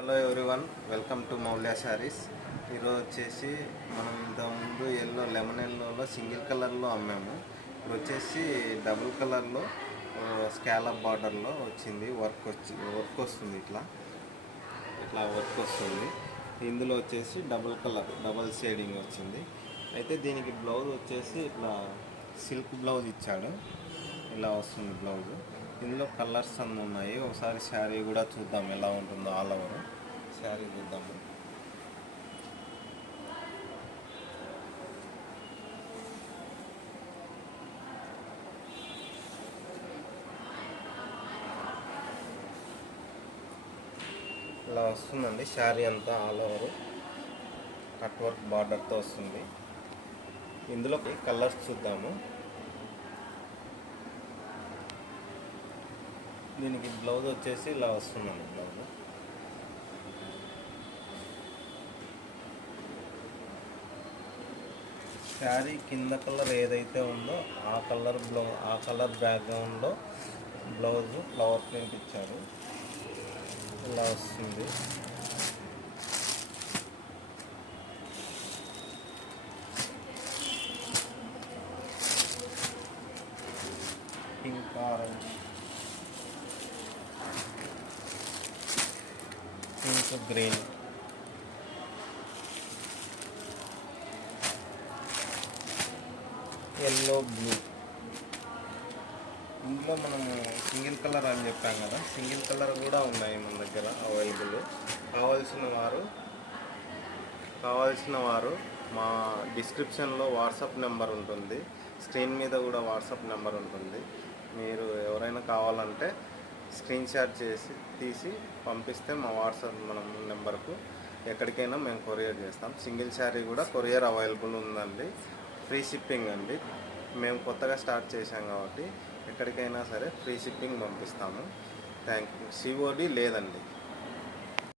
Hello everyone, welcome to Moulya saris. ఈరోజు వచ్చేసి మనం ఇంతకుముందు లెమన్ ఎల్లోలో సింగిల్ కలర్లో అమ్మాము. ఇప్పుడు వచ్చేసి డబుల్ కలర్లో స్కాలప్ బార్డర్లో వచ్చింది. వర్క్ వస్తుంది, ఇట్లా వర్క్ వస్తుంది. ఇందులో వచ్చేసి డబుల్ షేడింగ్ వచ్చింది. అయితే దీనికి బ్లౌజ్ వచ్చేసి ఇట్లా సిల్క్ బ్లౌజ్ ఇచ్చాడు. ఇలా వస్తుంది బ్లౌజ్. ఇందులో కలర్స్ అన్నీ ఉన్నాయి. ఒకసారి శారీ కూడా చూద్దాం ఎలా ఉంటుందో. ఆల్ ఓవర్ శారీ చూద్దాము. ఇలా వస్తుందండి శారీ అంతా. ఆల్ ఓవర్ కట్ వర్క్ బార్డర్తో వస్తుంది. ఇందులో కలర్స్ చూద్దాము. దీనికి బ్లౌజ్ వచ్చేసి ఇలా వస్తుందండి. బ్లౌజ్ శారీ కింద కలర్ ఏదైతే ఉందో ఆ కలర్ బ్యాక్గ్రౌండ్లో బ్లౌజ్ ఫ్లవర్ ప్రింట్ ఇచ్చారు. ఇలా వస్తుంది. Pink, orange, pink, green, yellow, blue. ఇందులో మనము సింగిల్ కలర్ అని చెప్పాం కదా, సింగిల్ కలర్ కూడా ఉన్నాయి మన దగ్గర అవైలబుల్. కావాల్సిన వారు మా డిస్క్రిప్షన్లో వాట్సాప్ నెంబర్ ఉంటుంది, స్క్రీన్ మీద కూడా వాట్సాప్ నెంబర్ ఉంటుంది. మీరు ఎవరైనా కావాలంటే స్క్రీన్ షాట్ తీసి పంపిస్తే మా వాట్సాప్ నెంబర్కు ఎక్కడికైనా మేము కొరియర్ చేస్తాం. సింగిల్ శారీ కూడా కొరియర్ అవైలబుల్ ఉందండి. ఫ్రీ షిప్పింగ్ అండి. మేము కొత్తగా స్టార్ట్ చేసాం కాబట్టి ఎక్కడికైనా సరే ఫ్రీ షిప్పింగ్ పంపిస్తాము. Thank you. సిఓడి లేదండి.